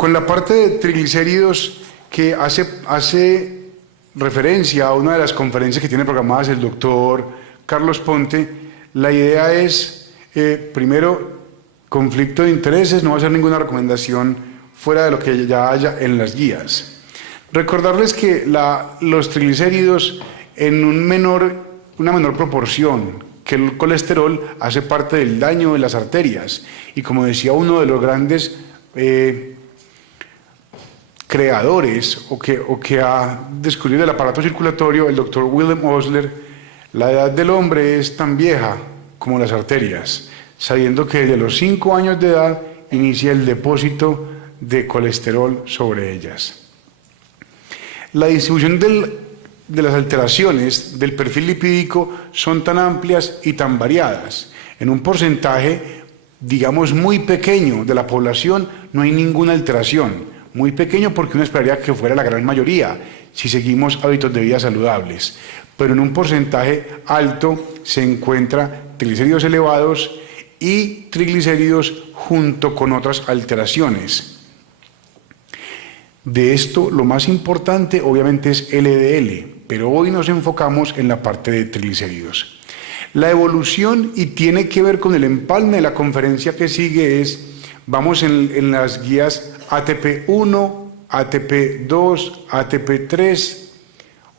Con la parte de triglicéridos que hace referencia a una de las conferencias que tiene programadas el doctor Carlos Ponte, la idea es, primero, conflicto de intereses, no va a ser ninguna recomendación fuera de lo que ya haya en las guías. Recordarles que los triglicéridos en una menor proporción que el colesterol hace parte del daño de las arterias y, como decía uno de los grandes creadores o que ha descubierto el aparato circulatorio, el doctor Wilhelm Osler, la edad del hombre es tan vieja como las arterias, sabiendo que desde los 5 años de edad inicia el depósito de colesterol sobre ellas. La distribución de las alteraciones del perfil lipídico son tan amplias y tan variadas. En un porcentaje, digamos, muy pequeño de la población no hay ninguna alteración. Muy pequeño porque uno esperaría que fuera la gran mayoría si seguimos hábitos de vida saludables. Pero en un porcentaje alto se encuentra triglicéridos elevados y triglicéridos junto con otras alteraciones. De esto, lo más importante obviamente es LDL, pero hoy nos enfocamos en la parte de triglicéridos. La evolución, y tiene que ver con el empalme de la conferencia que sigue, vamos en las guías ATP1, ATP2, ATP3,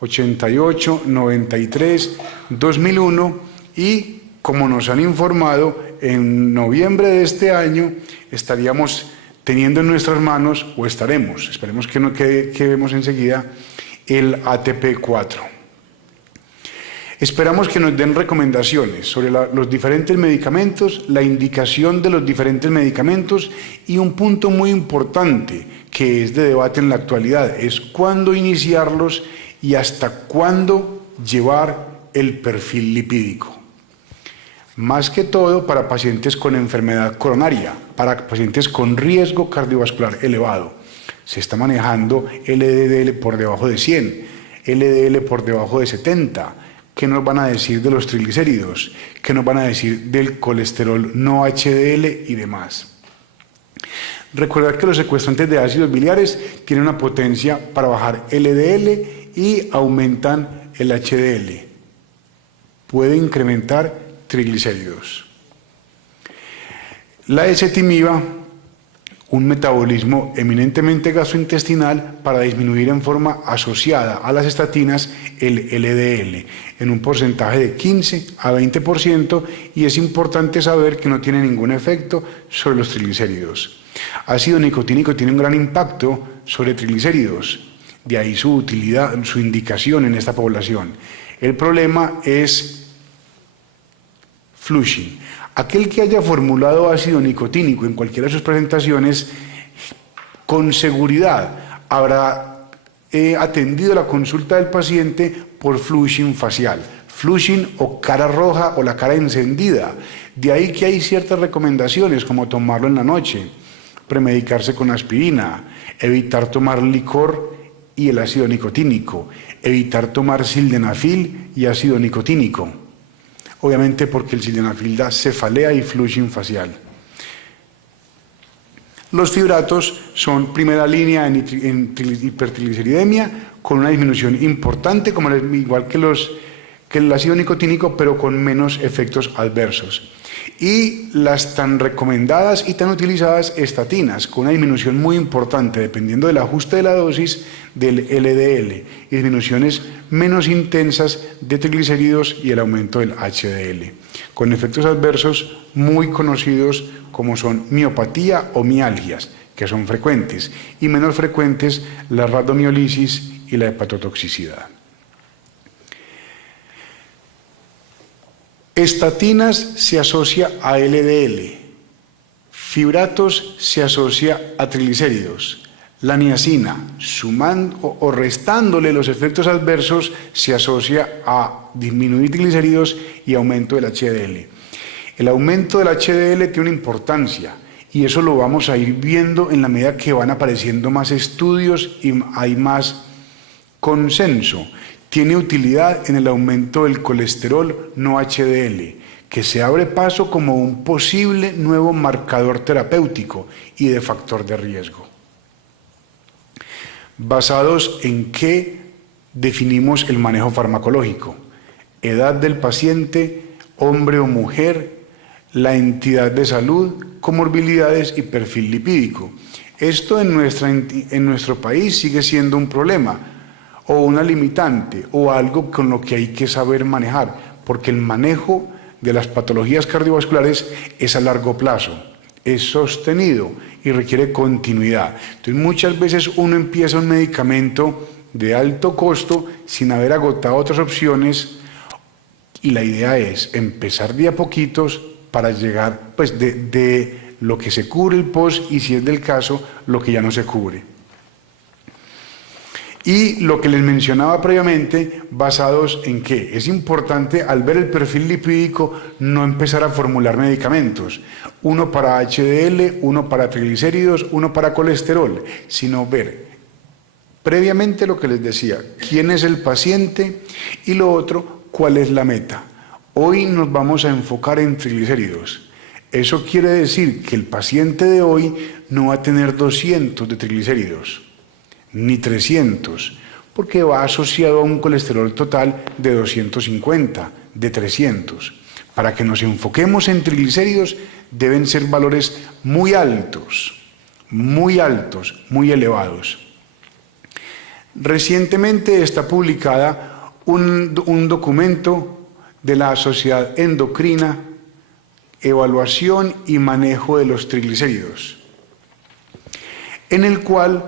88, 93, 2001 y, como nos han informado, en noviembre de este año estaríamos teniendo en nuestras manos, o esperemos que vemos enseguida, el ATP4. Esperamos que nos den recomendaciones sobre los diferentes medicamentos, la indicación de los diferentes medicamentos y un punto muy importante que es de debate en la actualidad, es cuándo iniciarlos y hasta cuándo llevar el perfil lipídico. Más que todo para pacientes con enfermedad coronaria, para pacientes con riesgo cardiovascular elevado. Se está manejando LDL por debajo de 100, LDL por debajo de 70. ¿Qué nos van a decir de los triglicéridos? ¿Qué nos van a decir del colesterol no HDL y demás? Recordar que los secuestrantes de ácidos biliares tienen una potencia para bajar LDL y aumentan el HDL. Puede incrementar triglicéridos. La ezetimiba, un metabolismo eminentemente gastrointestinal para disminuir en forma asociada a las estatinas el LDL en un porcentaje de 15 a 20%, y es importante saber que no tiene ningún efecto sobre los triglicéridos. Ácido nicotínico tiene un gran impacto sobre triglicéridos, de ahí su utilidad, su indicación en esta población. El problema es Flushing. Aquel que haya formulado ácido nicotínico en cualquiera de sus presentaciones, con seguridad habrá atendido la consulta del paciente por flushing facial, flushing o cara roja o la cara encendida. De ahí que hay ciertas recomendaciones como tomarlo en la noche, premedicarse con aspirina, evitar tomar licor y el ácido nicotínico, evitar tomar sildenafil y ácido nicotínico. Obviamente porque el sildenafil da cefalea y flushing facial. Los fibratos son primera línea en hipertrigliceridemia, con una disminución importante, igual que el ácido nicotínico, pero con menos efectos adversos. Y las tan recomendadas y tan utilizadas estatinas, con una disminución muy importante, dependiendo del ajuste de la dosis del LDL, y disminuciones menos intensas de triglicéridos y el aumento del HDL, con efectos adversos muy conocidos como son miopatía o mialgias, que son frecuentes, y menos frecuentes la rhabdomiolisis y la hepatotoxicidad. Estatinas se asocia a LDL, fibratos se asocia a triglicéridos, la niacina, sumando o restándole los efectos adversos, se asocia a disminuir triglicéridos y aumento del HDL. El aumento del HDL tiene una importancia y eso lo vamos a ir viendo en la medida que van apareciendo más estudios y hay más consenso. Tiene utilidad en el aumento del colesterol no HDL, que se abre paso como un posible nuevo marcador terapéutico y de factor de riesgo. basados en qué definimos el manejo farmacológico: edad del paciente, hombre o mujer, la entidad de salud, comorbilidades y perfil lipídico. Esto en nuestro país sigue siendo un problema o una limitante o algo con lo que hay que saber manejar, porque el manejo de las patologías cardiovasculares es a largo plazo, es sostenido y requiere continuidad. Entonces muchas veces uno empieza un medicamento de alto costo sin haber agotado otras opciones, y la idea es empezar de a poquitos para llegar pues de lo que se cubre el post, y si es del caso, lo que ya no se cubre. Y lo que les mencionaba previamente, basados en que es importante al ver el perfil lipídico no empezar a formular medicamentos, uno para HDL, uno para triglicéridos, uno para colesterol, sino ver previamente lo que les decía, quién es el paciente, y lo otro, cuál es la meta. Hoy nos vamos a enfocar en triglicéridos. Eso quiere decir que el paciente de hoy no va a tener 200 de triglicéridos, ni 300, porque va asociado a un colesterol total de 250, de 300. Para que nos enfoquemos en triglicéridos deben ser valores muy altos, muy elevados. Recientemente está publicada un documento de la Sociedad Endocrina, Evaluación y Manejo de los Triglicéridos, en el cual,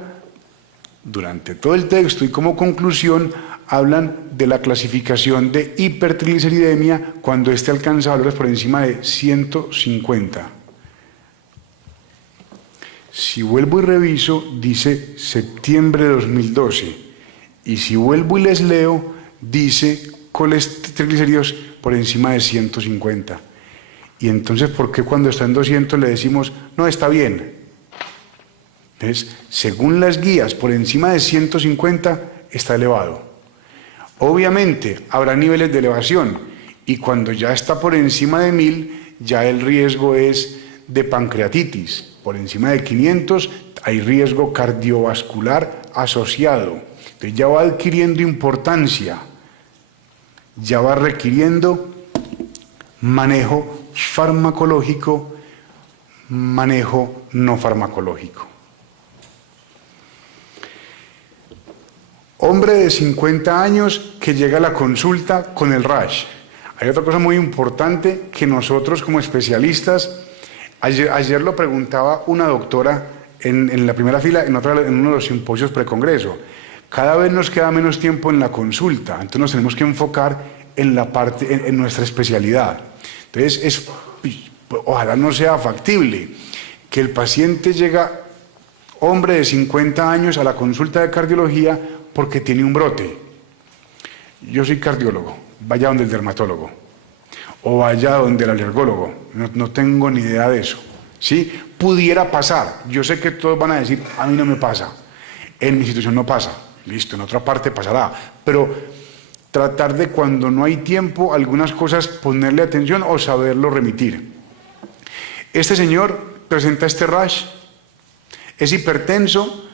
durante todo el texto y como conclusión, hablan de la clasificación de hipertrigliceridemia cuando éste alcanza valores por encima de 150. Si vuelvo y reviso, dice septiembre de 2012, y si vuelvo y les leo, dice triglicéridos por encima de 150. Y entonces, ¿por qué cuando está en 200 le decimos, no, está bien? Entonces, según las guías, por encima de 150 está elevado. Obviamente, habrá niveles de elevación, y cuando ya está por encima de 1000, ya el riesgo es de pancreatitis. Por encima de 500 hay riesgo cardiovascular asociado. Entonces ya va adquiriendo importancia, ya va requiriendo manejo farmacológico, manejo no farmacológico. Hombre de 50 años que llega a la consulta con el rash. Hay otra cosa muy importante que nosotros como especialistas, ayer lo preguntaba una doctora en la primera fila, en uno de los simposios precongreso. Cada vez nos queda menos tiempo en la consulta, entonces nos tenemos que enfocar en la parte, en nuestra especialidad. Entonces, ojalá no sea factible que el paciente llega, hombre de 50 años, a la consulta de cardiología porque tiene un brote. Yo soy cardiólogo, vaya donde el dermatólogo, o vaya donde el alergólogo, no tengo ni idea de eso. ¿Sí? Pudiera pasar, yo sé que todos van a decir, a mí no me pasa, en mi institución no pasa, listo, en otra parte pasará, pero tratar de, cuando no hay tiempo, algunas cosas ponerle atención o saberlo remitir. Este señor presenta este rash, es hipertenso,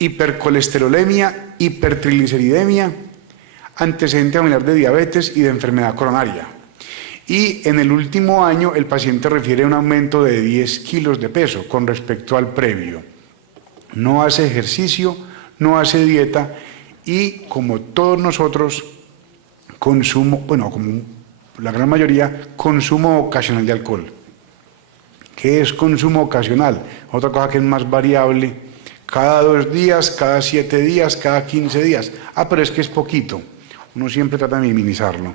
hipercolesterolemia, hipertrigliceridemia, antecedente familiar de diabetes y de enfermedad coronaria. Y en el último año el paciente refiere un aumento de 10 kilos de peso con respecto al previo. No hace ejercicio, no hace dieta y, como todos nosotros, consumo, bueno, como la gran mayoría, consumo ocasional de alcohol. ¿Qué es consumo ocasional? Otra cosa que es más variable, cada 2 días, cada 7 días, cada 15 días. Pero es que es poquito. Uno siempre trata de minimizarlo.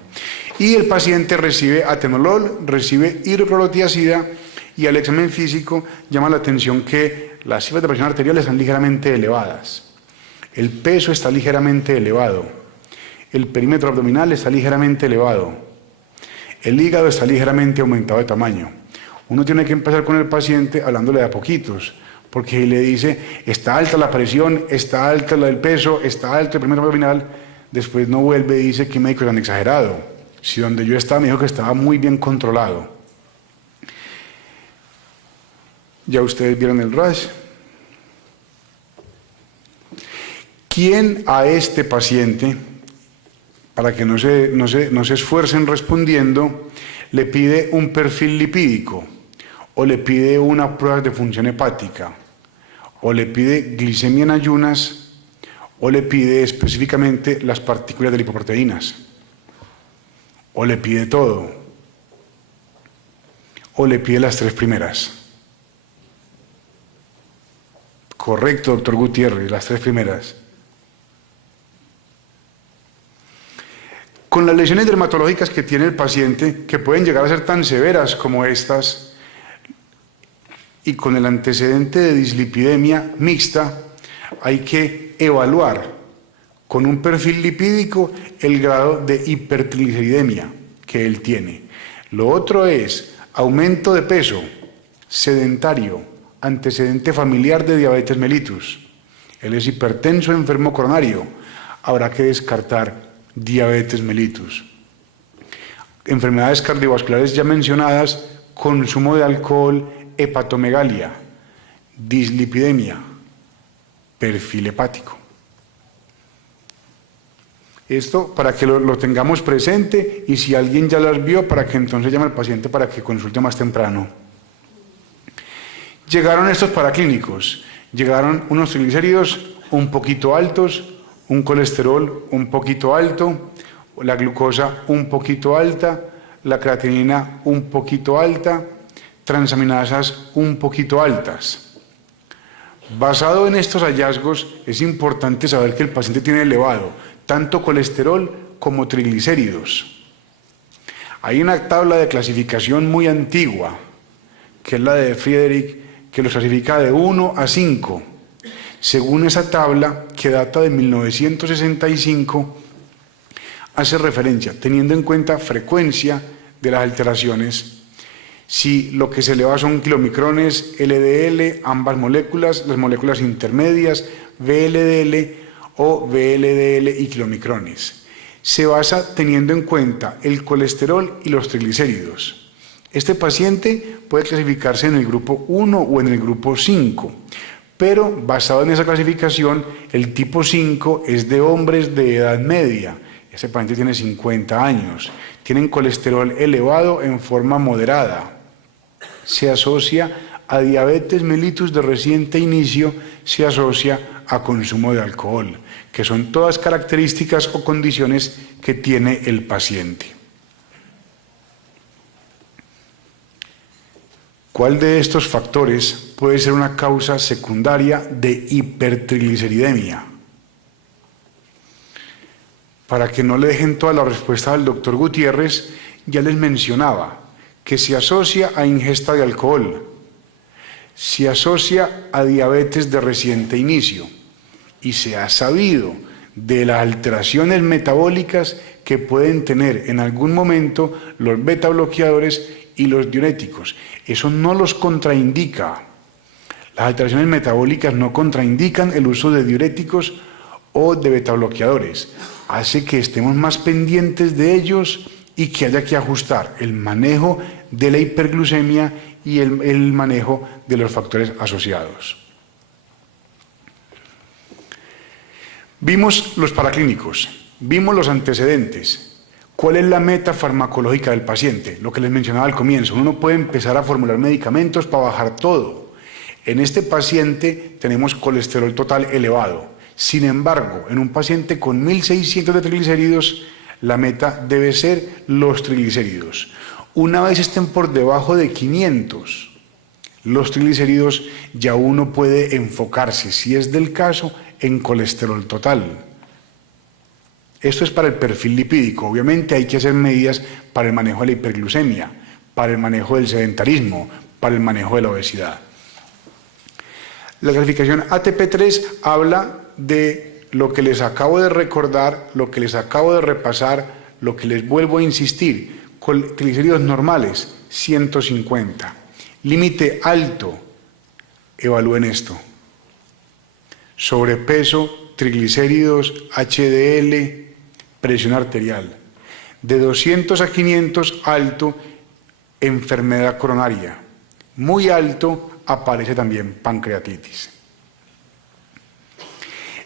Y el paciente recibe atenolol, recibe hidroclorotiazida, y al examen físico llama la atención que las cifras de presión arterial están ligeramente elevadas. El peso está ligeramente elevado. El perímetro abdominal está ligeramente elevado. El hígado está ligeramente aumentado de tamaño. Uno tiene que empezar con el paciente hablándole de a poquitos, porque le dice, está alta la presión, está alta el peso, está alto el perímetro abdominal. Después no vuelve y dice que médico tan exagerado. Si donde yo estaba me dijo que estaba muy bien controlado. Ya ustedes vieron el rash. ¿Quién a este paciente, para que no se esfuercen respondiendo, le pide un perfil lipídico, o le pide una prueba de función hepática, o le pide glicemia en ayunas, o le pide específicamente las partículas de lipoproteínas, o le pide todo, o le pide las tres primeras? Correcto, doctor Gutiérrez, las tres primeras. Con las lesiones dermatológicas que tiene el paciente, que pueden llegar a ser tan severas como estas, y con el antecedente de dislipidemia mixta, hay que evaluar con un perfil lipídico el grado de hipertrigliceridemia que él tiene. Lo otro es aumento de peso, sedentario, antecedente familiar de diabetes mellitus. Él es hipertenso, enfermo coronario. Habrá que descartar diabetes mellitus. Enfermedades cardiovasculares ya mencionadas, consumo de alcohol, hepatomegalia, dislipidemia, perfil hepático. Esto para que lo tengamos presente, y si alguien ya las vio, para que entonces llame al paciente para que consulte más temprano. Llegaron estos paraclínicos, llegaron unos triglicéridos un poquito altos, un colesterol un poquito alto, la glucosa un poquito alta, la creatinina un poquito alta, transaminasas un poquito altas. Basado en estos hallazgos, es importante saber que el paciente tiene elevado tanto colesterol como triglicéridos. Hay una tabla de clasificación muy antigua, que es la de Friedrich, que los clasifica de 1 a 5. Según esa tabla, que data de 1965, hace referencia, teniendo en cuenta frecuencia de las alteraciones, si lo que se eleva son kilomicrones, LDL, ambas moléculas, las moléculas intermedias, VLDL o VLDL y kilomicrones. Se basa teniendo en cuenta el colesterol y los triglicéridos. Este paciente puede clasificarse en el grupo 1 o en el grupo 5, pero basado en esa clasificación, el tipo 5 es de hombres de edad media. Este paciente tiene 50 años, tienen colesterol elevado en forma moderada. Se asocia a diabetes mellitus de reciente inicio, se asocia a consumo de alcohol, que son todas características o condiciones que tiene el paciente. ¿Cuál de estos factores puede ser una causa secundaria de hipertrigliceridemia? Para que no le dejen toda la respuesta al doctor Gutiérrez, ya les mencionaba que se asocia a ingesta de alcohol, se asocia a diabetes de reciente inicio, y se ha sabido de las alteraciones metabólicas que pueden tener en algún momento los beta bloqueadores y los diuréticos. Eso no los contraindica. Las alteraciones metabólicas no contraindican el uso de diuréticos o de beta bloqueadores. Hace que estemos más pendientes de ellos y que haya que ajustar el manejo de la hiperglucemia y el manejo de los factores asociados. Vimos los paraclínicos, vimos los antecedentes. ¿Cuál es la meta farmacológica del paciente? Lo que les mencionaba al comienzo, uno puede empezar a formular medicamentos para bajar todo. En este paciente tenemos colesterol total elevado. Sin embargo, en un paciente con 1600 de triglicéridos, la meta debe ser los triglicéridos. Una vez estén por debajo de 500, los triglicéridos, ya uno puede enfocarse, si es del caso, en colesterol total. Esto es para el perfil lipídico. Obviamente hay que hacer medidas para el manejo de la hiperglucemia, para el manejo del sedentarismo, para el manejo de la obesidad. La clasificación ATP3 habla de lo que les acabo de recordar, lo que les acabo de repasar, lo que les vuelvo a insistir. Con triglicéridos normales, 150. Límite alto, evalúen esto. Sobrepeso, triglicéridos, HDL, presión arterial. De 200 a 500, alto, enfermedad coronaria. Muy alto, aparece también pancreatitis.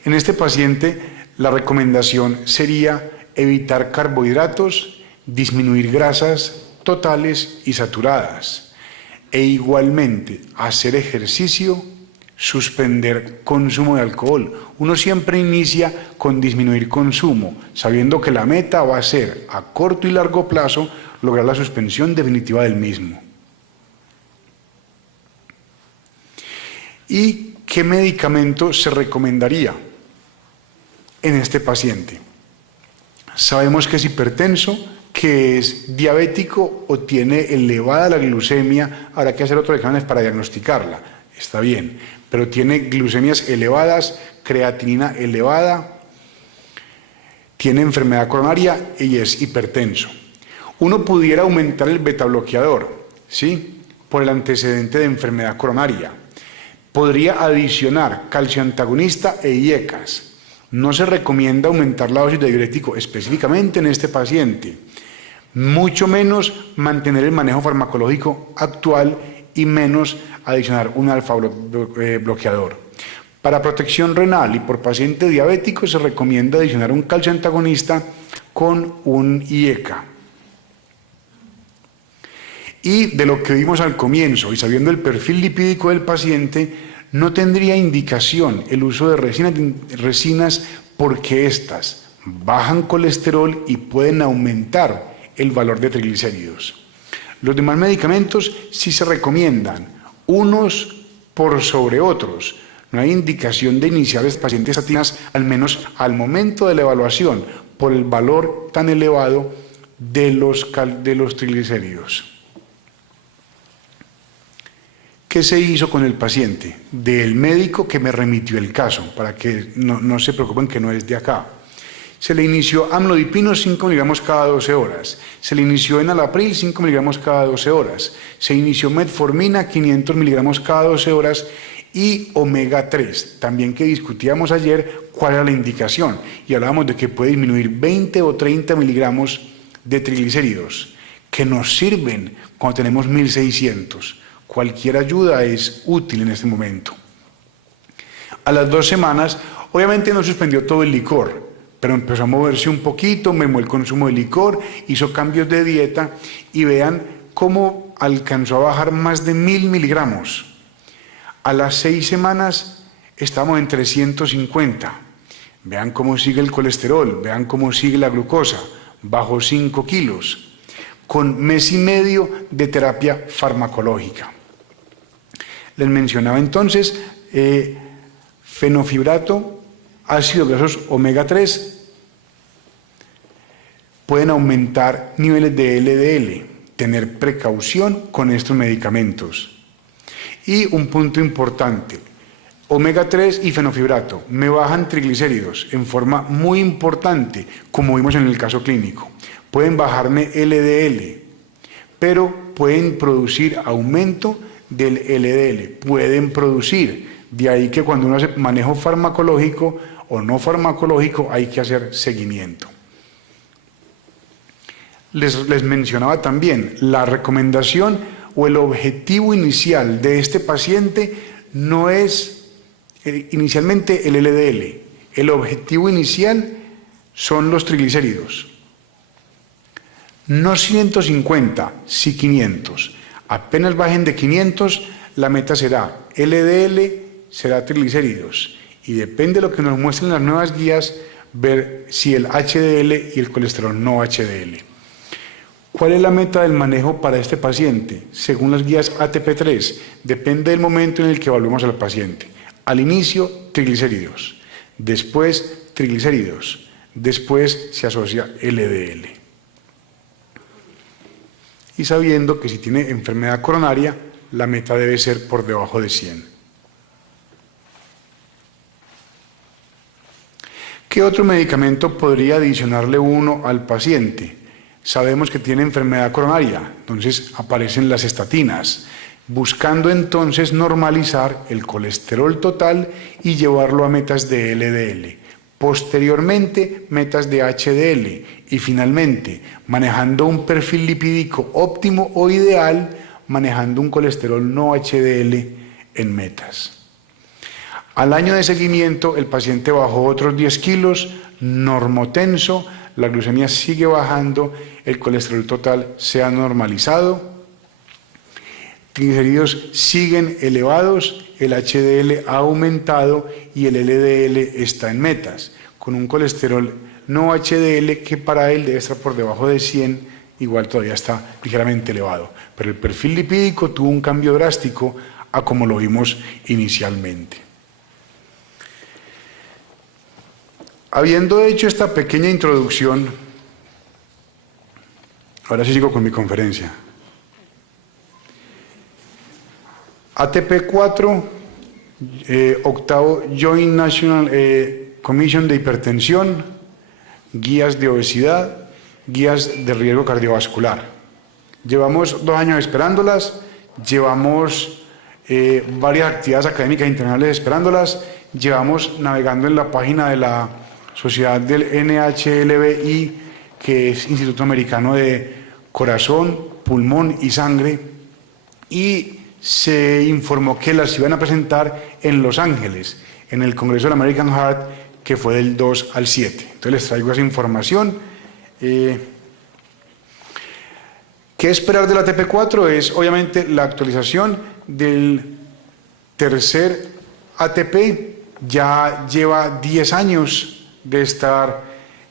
En este paciente, la recomendación sería evitar carbohidratos, disminuir grasas totales y saturadas, e igualmente hacer ejercicio, suspender consumo de alcohol. Uno siempre inicia con disminuir consumo, sabiendo que la meta va a ser a corto y largo plazo lograr la suspensión definitiva del mismo. ¿Y qué medicamento se recomendaría en este paciente? Sabemos que es hipertenso, que es diabético o tiene elevada la glucemia. Habrá que hacer otros exámenes para diagnosticarla, está bien, pero tiene glucemias elevadas, creatinina elevada, tiene enfermedad coronaria y es hipertenso. Uno pudiera aumentar el betabloqueador, ¿sí?, por el antecedente de enfermedad coronaria. Podría adicionar calcio antagonista e IECAS. No se recomienda aumentar la dosis de diurético específicamente en este paciente, mucho menos mantener el manejo farmacológico actual y menos adicionar un alfa bloqueador. Para protección renal y por paciente diabético se recomienda adicionar un calcio antagonista con un IECA. Y de lo que vimos al comienzo y sabiendo el perfil lipídico del paciente, no tendría indicación el uso de resinas porque éstas bajan colesterol y pueden aumentar el valor de triglicéridos. Los demás medicamentos sí se recomiendan, unos por sobre otros. No hay indicación de iniciar los pacientes estatinas, al menos al momento de la evaluación, por el valor tan elevado de los triglicéridos. ¿Qué se hizo con el paciente? Del médico que me remitió el caso, para que no se preocupen que no es de acá. Se le inició amlodipino 5 miligramos cada 12 horas. Se le inició enalapril 5 miligramos cada 12 horas. Se inició metformina 500 miligramos cada 12 horas y omega 3. También que discutíamos ayer cuál era la indicación. Y hablábamos de que puede disminuir 20 o 30 miligramos de triglicéridos, que nos sirven cuando tenemos 1600. Cualquier ayuda es útil en este momento. A las 2 semanas, obviamente no suspendió todo el licor, pero empezó a moverse un poquito, mermó el consumo de licor, hizo cambios de dieta y vean cómo alcanzó a bajar más de 1000 miligramos. A las 6 semanas estamos en 350. Vean cómo sigue el colesterol, vean cómo sigue la glucosa, bajó 5 kilos, con mes y medio de terapia farmacológica. Les mencionaba entonces fenofibrato, ácidos grasos omega 3, pueden aumentar niveles de LDL, tener precaución con estos medicamentos. Y un punto importante, omega 3 y fenofibrato me bajan triglicéridos en forma muy importante, como vimos en el caso clínico. Pueden bajarme LDL, pero pueden producir aumento del LDL, pueden producir, de ahí que cuando uno hace manejo farmacológico o no farmacológico hay que hacer seguimiento. Les mencionaba también, la recomendación o el objetivo inicial de este paciente no es inicialmente el LDL, el objetivo inicial son los triglicéridos. No 150, sí 500. Apenas bajen de 500, la meta será LDL, será triglicéridos. Y depende de lo que nos muestren las nuevas guías, ver si el HDL y el colesterol no HDL. ¿Cuál es la meta del manejo para este paciente? Según las guías ATP3, depende del momento en el que evaluemos al paciente. Al inicio, triglicéridos. Después, triglicéridos. Después se asocia LDL. Y sabiendo que si tiene enfermedad coronaria, la meta debe ser por debajo de 100. ¿Qué otro medicamento podría adicionarle uno al paciente? Sabemos que tiene enfermedad coronaria, entonces aparecen las estatinas, buscando entonces normalizar el colesterol total y llevarlo a metas de LDL. Posteriormente, metas de HDL y finalmente, manejando un perfil lipídico óptimo o ideal, manejando un colesterol no HDL en metas. Al año de seguimiento, el paciente bajó otros 10 kilos, normotenso, la glucemia sigue bajando, el colesterol total se ha normalizado, triglicéridos siguen elevados, el HDL ha aumentado y el LDL está en metas, con un colesterol no HDL que para él debe estar por debajo de 100, igual todavía está ligeramente elevado, pero el perfil lipídico tuvo un cambio drástico a como lo vimos inicialmente. Habiendo hecho esta pequeña introducción, ahora sí sigo con mi conferencia. ATP4, octavo Joint National Commission de Hipertensión, guías de obesidad, guías de riesgo cardiovascular. Llevamos 2 años esperándolas, llevamos varias actividades académicas internacionales esperándolas, llevamos navegando en la página de la Sociedad del NHLBI, que es Instituto Americano de Corazón, Pulmón y Sangre, y se informó que las iban a presentar en Los Ángeles, en el Congreso del American Heart, que fue del 2 al 7. Entonces les traigo esa información. ¿Qué esperar del ATP4? Es obviamente la actualización del tercer ATP, ya lleva 10 años de estar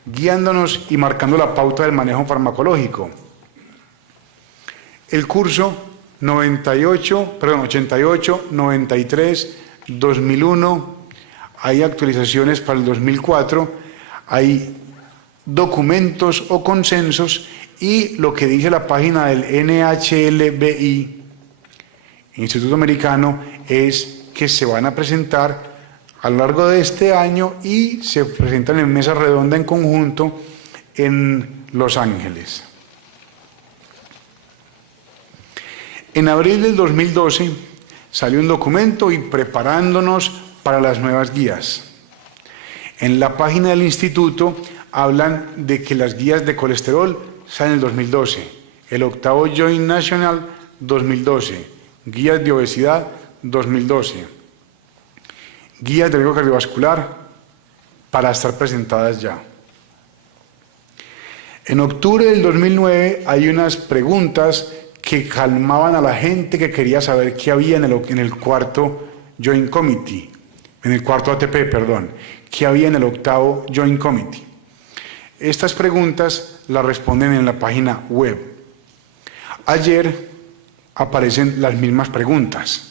guiándonos y marcando la pauta del manejo farmacológico. El curso 88, 93, 2001, hay actualizaciones para el 2004, hay documentos o consensos y lo que dice la página del NHLBI, Instituto Americano, es que se van a presentar a lo largo de este año y se presentan en mesa redonda en conjunto en Los Ángeles. En abril del 2012 salió un documento y preparándonos para las nuevas guías. En la página del instituto hablan de que las guías de colesterol salen en el 2012, el octavo Joint National 2012, guías de obesidad 2012. Guías de riesgo cardiovascular para estar presentadas ya. En octubre del 2009 hay unas preguntas que calmaban a la gente que quería saber qué había en el cuarto Joint Committee, en el cuarto ATP, perdón, qué había en el octavo Joint Committee. Estas preguntas las responden en la página web. Ayer aparecen las mismas preguntas.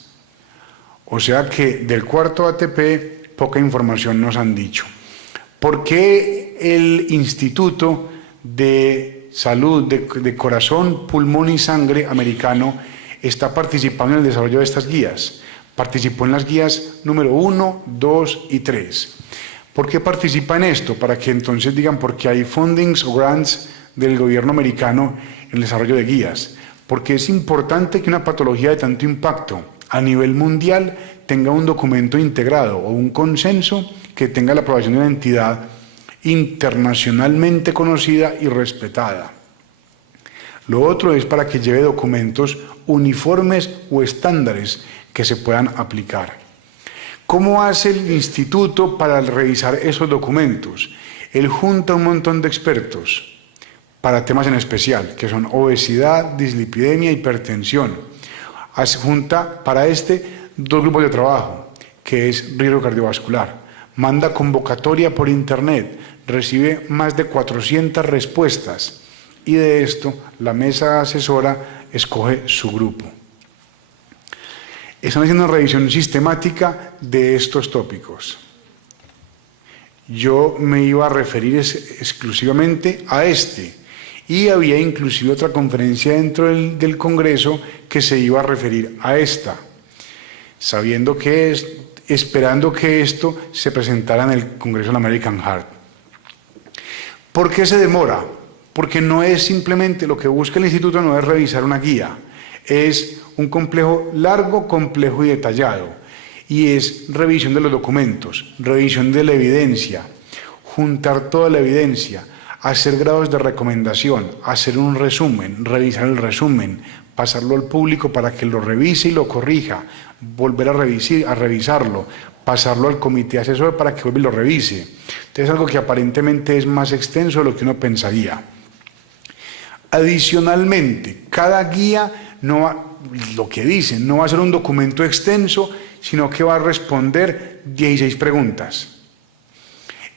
O sea que del cuarto ATP poca información nos han dicho. ¿Por qué el Instituto de Salud de Corazón, Pulmón y Sangre americano está participando en el desarrollo de estas guías? Participó en las guías número 1, 2 y 3. ¿Por qué participa en esto? Para que entonces digan por qué hay fundings o grants del gobierno americano en el desarrollo de guías. Porque es importante que una patología de tanto impacto a nivel mundial tenga un documento integrado o un consenso que tenga la aprobación de una entidad internacionalmente conocida y respetada. Lo otro es para que lleve documentos uniformes o estándares que se puedan aplicar. ¿Cómo hace el instituto para revisar esos documentos? Él junta un montón de expertos para temas en especial, que son obesidad, dislipidemia, hipertensión. Junta para 2 grupos de trabajo, que es riesgo cardiovascular. Manda convocatoria por internet, recibe más de 400 respuestas y de esto la mesa asesora escoge su grupo. Están haciendo una revisión sistemática de estos tópicos. Yo me iba a referir exclusivamente a y había inclusive otra conferencia dentro del Congreso que se iba a referir a esta, esperando que esto se presentara en el Congreso del American Heart. ¿Por qué se demora? Porque no es simplemente lo que busca el instituto, no es revisar una guía, es un complejo largo, complejo y detallado, y es revisión de los documentos, revisión de la evidencia, juntar toda la evidencia, hacer grados de recomendación, hacer un resumen, revisar el resumen, pasarlo al público para que lo revise y lo corrija, volver a revisarlo, pasarlo al comité asesor para que vuelva y lo revise. Entonces es algo que aparentemente es más extenso de lo que uno pensaría. Adicionalmente, cada guía no va, lo que dicen, no va a ser un documento extenso, sino que va a responder 16 preguntas,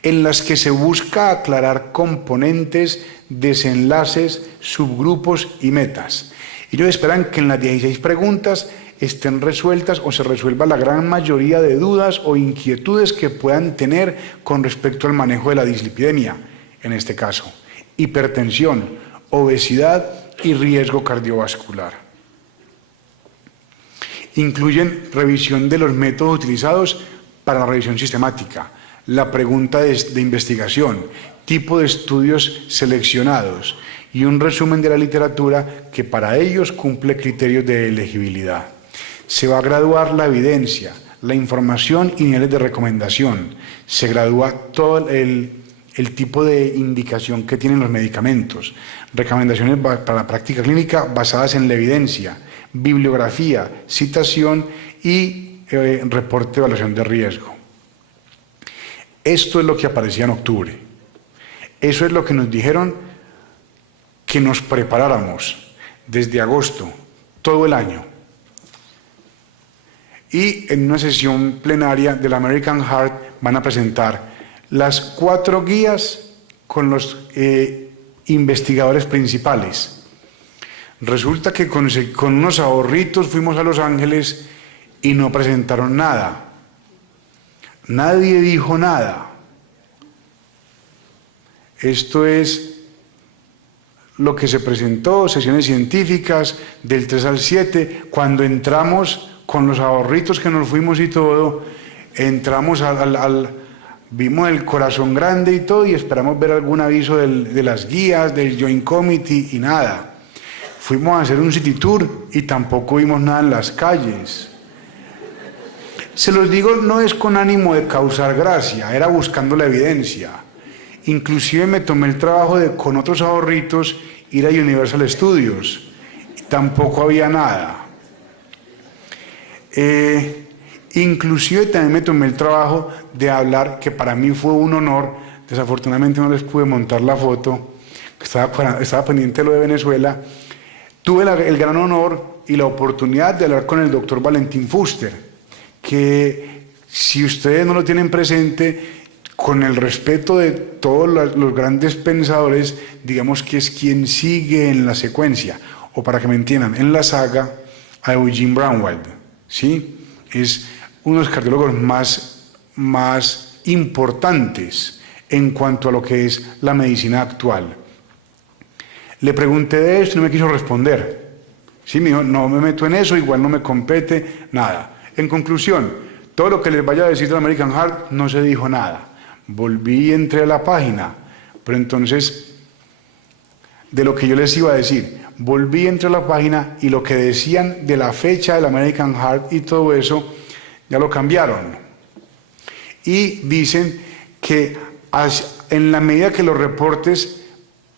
en las que se busca aclarar componentes, desenlaces, subgrupos y metas. Ellos esperan que en las 16 preguntas estén resueltas o se resuelva la gran mayoría de dudas o inquietudes que puedan tener con respecto al manejo de la dislipidemia, en este caso, hipertensión, obesidad y riesgo cardiovascular. Incluyen revisión de los métodos utilizados para la revisión sistemática, la pregunta de investigación, tipo de estudios seleccionados y un resumen de la literatura que para ellos cumple criterios de elegibilidad. Se va a graduar la evidencia, la información y niveles de recomendación. Se gradúa todo el tipo de indicación que tienen los medicamentos. Recomendaciones para la práctica clínica basadas en la evidencia, bibliografía, citación y reporte de evaluación de riesgo. Esto es lo que aparecía en octubre. Eso es lo que nos dijeron que nos preparáramos desde agosto, todo el año. Y en una sesión plenaria del American Heart van a presentar las 4 guías con los investigadores principales. Resulta que con unos ahorritos fuimos a Los Ángeles y no presentaron nada. Nadie dijo nada. Esto es lo que se presentó, sesiones científicas del 3 al 7, cuando entramos con los ahorritos que nos fuimos y todo, entramos vimos el corazón grande y todo y esperamos ver algún aviso de las guías, del Joint Committee y nada. Fuimos a hacer un city tour y tampoco vimos nada en las calles. Se los digo, no es con ánimo de causar gracia, era buscando la evidencia. Inclusive me tomé el trabajo de, con otros ahorritos, ir a Universal Studios. Tampoco había nada. Inclusive también me tomé el trabajo de hablar, que para mí fue un honor, desafortunadamente no les pude montar la foto, estaba pendiente de lo de Venezuela. Tuve el gran honor y la oportunidad de hablar con el doctor Valentín Fuster, que si ustedes no lo tienen presente, con el respeto de todos los grandes pensadores, digamos que es quien sigue en la secuencia, o para que me entiendan, en la saga a Eugene Braunwald, ¿sí? Es uno de los cardiólogos más importantes en cuanto a lo que es la medicina actual. Le pregunté de esto y no me quiso responder. Sí, me dijo, no me meto en eso, igual no me compete, nada. En conclusión, todo lo que les vaya a decir del American Heart no se dijo nada. Volví y entré a la página, pero entonces, de lo que yo les iba a decir, volví y entré a la página y lo que decían de la fecha del American Heart y todo eso, ya lo cambiaron. Y dicen que en la medida que los reportes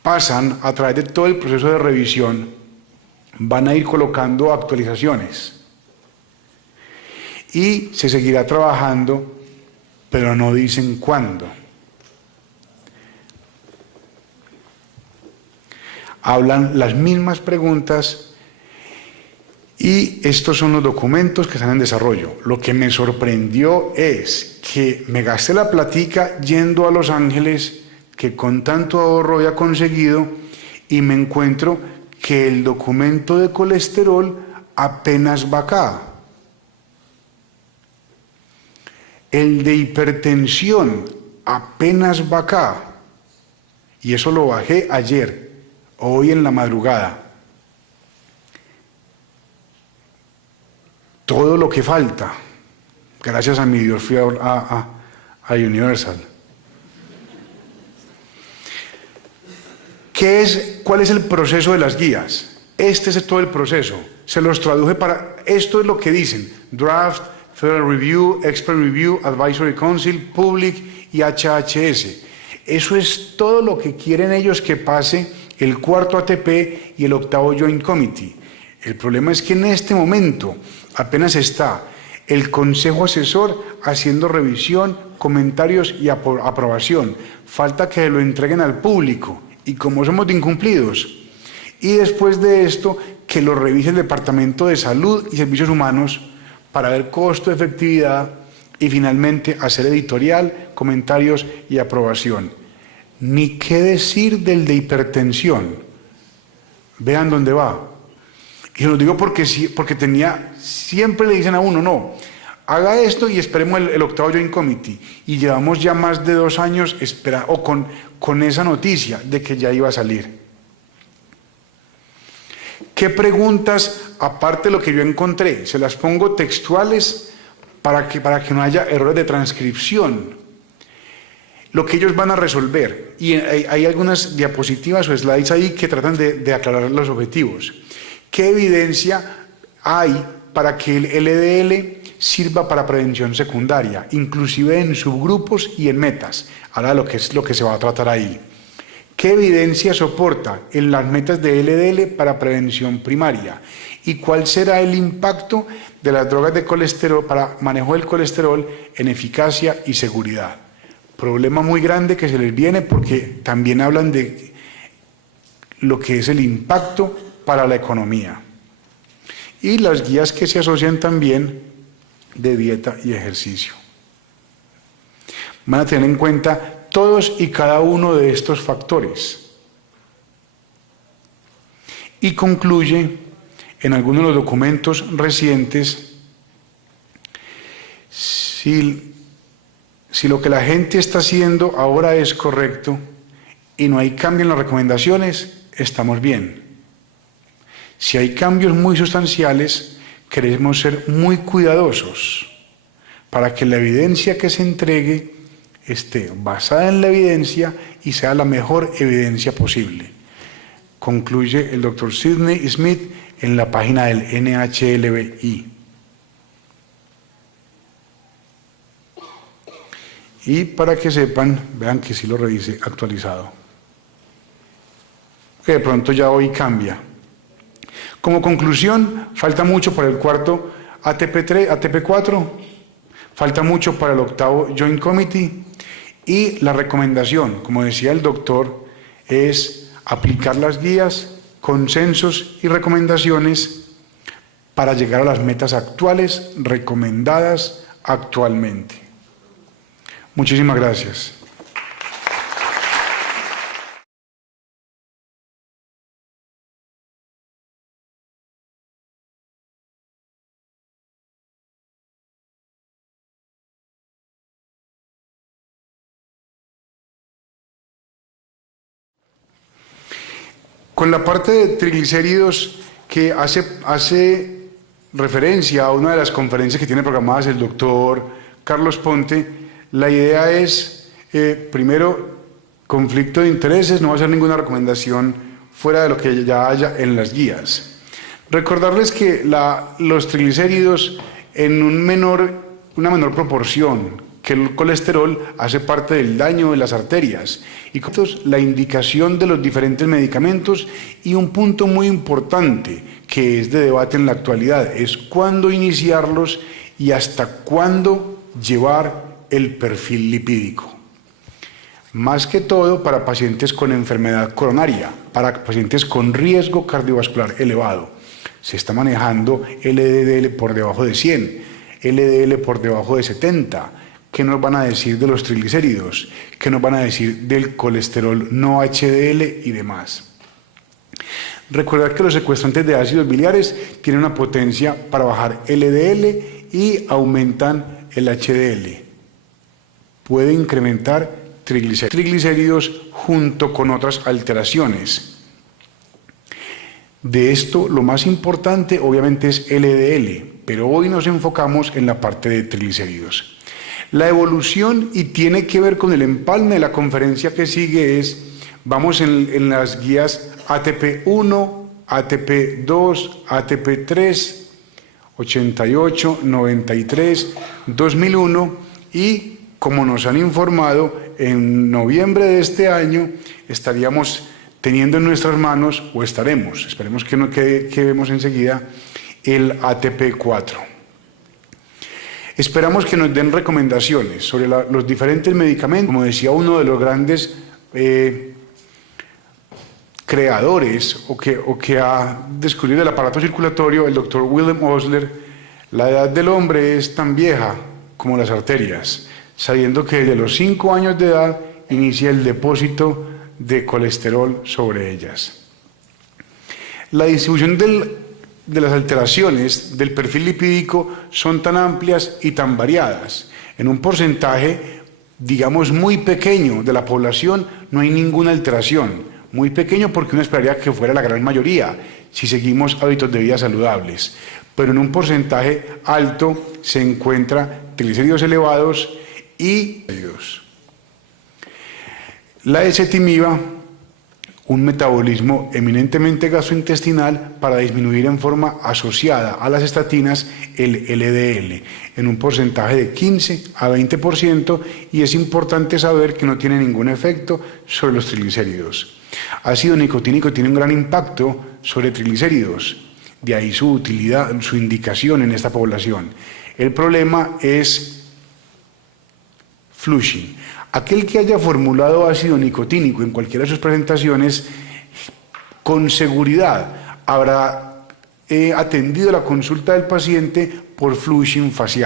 pasan a través de todo el proceso de revisión, van a ir colocando actualizaciones. Y se seguirá trabajando, pero no dicen cuándo. Hablan las mismas preguntas y estos son los documentos que están en desarrollo. Lo que me sorprendió es que me gasté la platica yendo a Los Ángeles, que con tanto ahorro había conseguido, y me encuentro que el documento de colesterol apenas va acá. El de hipertensión apenas va acá. Y eso lo bajé ayer, hoy en la madrugada. Todo lo que falta, gracias a mi Dios fui a Universal. ¿Cuál es el proceso de las guías? Este es todo el proceso. Se los traduje para, esto es lo que dicen: Draft, Federal Review, Expert Review, Advisory Council, Public y HHS. Eso es todo lo que quieren ellos que pase el 4º ATP y el 8º Joint Committee. El problema es que en este momento apenas está el Consejo Asesor haciendo revisión, comentarios y aprobación. Falta que lo entreguen al público y como somos de incumplidos. Y después de esto, que lo revise el Departamento de Salud y Servicios Humanos para ver costo, efectividad y finalmente hacer editorial, comentarios y aprobación. Ni qué decir del de hipertensión. Vean dónde va. Y se lo digo porque siempre le dicen a uno, no, haga esto y esperemos el octavo Joint Committee. Y llevamos ya más de 2 años con esa noticia de que ya iba a salir. ¿Qué preguntas, aparte de lo que yo encontré? Se las pongo textuales para que no haya errores de transcripción. Lo que ellos van a resolver. Y hay algunas diapositivas o slides ahí que tratan de aclarar los objetivos. ¿Qué evidencia hay para que el LDL sirva para prevención secundaria, inclusive en subgrupos y en metas? Ahora lo que se va a tratar ahí. ¿Qué evidencia soporta en las metas de LDL para prevención primaria? ¿Y cuál será el impacto de las drogas de colesterol para manejo del colesterol en eficacia y seguridad? Problema muy grande que se les viene porque también hablan de lo que es el impacto para la economía. Y las guías que se asocian también de dieta y ejercicio. Van a tener en cuenta todos y cada uno de estos factores. Y concluye en algunos de los documentos recientes, si lo que la gente está haciendo ahora es correcto y no hay cambio en las recomendaciones, estamos bien. Si hay cambios muy sustanciales, queremos ser muy cuidadosos para que la evidencia que se entregue esté basada en la evidencia y sea la mejor evidencia posible. Concluye el Dr. Sidney Smith en la página del NHLBI. Y para que sepan, vean que sí lo revisé actualizado. Que de pronto ya hoy cambia. Como conclusión, falta mucho para el cuarto ATP4, falta mucho para el octavo Joint Committee y la recomendación, como decía el doctor, es aplicar las guías, consensos y recomendaciones para llegar a las metas actuales recomendadas actualmente. Muchísimas gracias. Con la parte de triglicéridos que hace referencia a una de las conferencias que tiene programadas el doctor Carlos Ponte, la idea es, primero, conflicto de intereses, no va a ser ninguna recomendación fuera de lo que ya haya en las guías. Recordarles que los triglicéridos en una menor proporción que el colesterol hace parte del daño de las arterias y la indicación de los diferentes medicamentos y un punto muy importante que es de debate en la actualidad es cuándo iniciarlos y hasta cuándo llevar el perfil lipídico. Más que todo para pacientes con enfermedad coronaria, para pacientes con riesgo cardiovascular elevado. Se está manejando LDL por debajo de 100, LDL por debajo de 70. ¿Qué nos van a decir de los triglicéridos? ¿Qué nos van a decir del colesterol no HDL y demás? Recordar que los secuestrantes de ácidos biliares tienen una potencia para bajar LDL y aumentan el HDL. Puede incrementar triglicéridos junto con otras alteraciones. De esto, lo más importante obviamente es LDL, pero hoy nos enfocamos en la parte de triglicéridos. La evolución, y tiene que ver con el empalme de la conferencia que sigue, vamos en las guías ATP1, ATP2, ATP3, 88, 93, 2001 y, como nos han informado, en noviembre de este año estaríamos teniendo en nuestras manos, o estaremos, esperemos que no quede, que vemos enseguida, el ATP4. Esperamos que nos den recomendaciones sobre los diferentes medicamentos. Como decía uno de los grandes creadores o que ha descubierto el aparato circulatorio, el doctor Wilhelm Osler, la edad del hombre es tan vieja como las arterias, sabiendo que desde los 5 años de edad inicia el depósito de colesterol sobre ellas. La distribución de las alteraciones del perfil lipídico son tan amplias y tan variadas. En un porcentaje, digamos, muy pequeño de la población no hay ninguna alteración. Muy pequeño porque uno esperaría que fuera la gran mayoría si seguimos hábitos de vida saludables. Pero en un porcentaje alto se encuentra triglicéridos elevados y la ezetimiba, un metabolismo eminentemente gastrointestinal para disminuir en forma asociada a las estatinas el LDL en un porcentaje de 15 a 20%, y es importante saber que no tiene ningún efecto sobre los triglicéridos. Ácido nicotínico tiene un gran impacto sobre triglicéridos, de ahí su utilidad, su indicación en esta población. El problema es Flushing. Aquel que haya formulado ácido nicotínico en cualquiera de sus presentaciones, con seguridad habrá atendido la consulta del paciente por Flushing facial.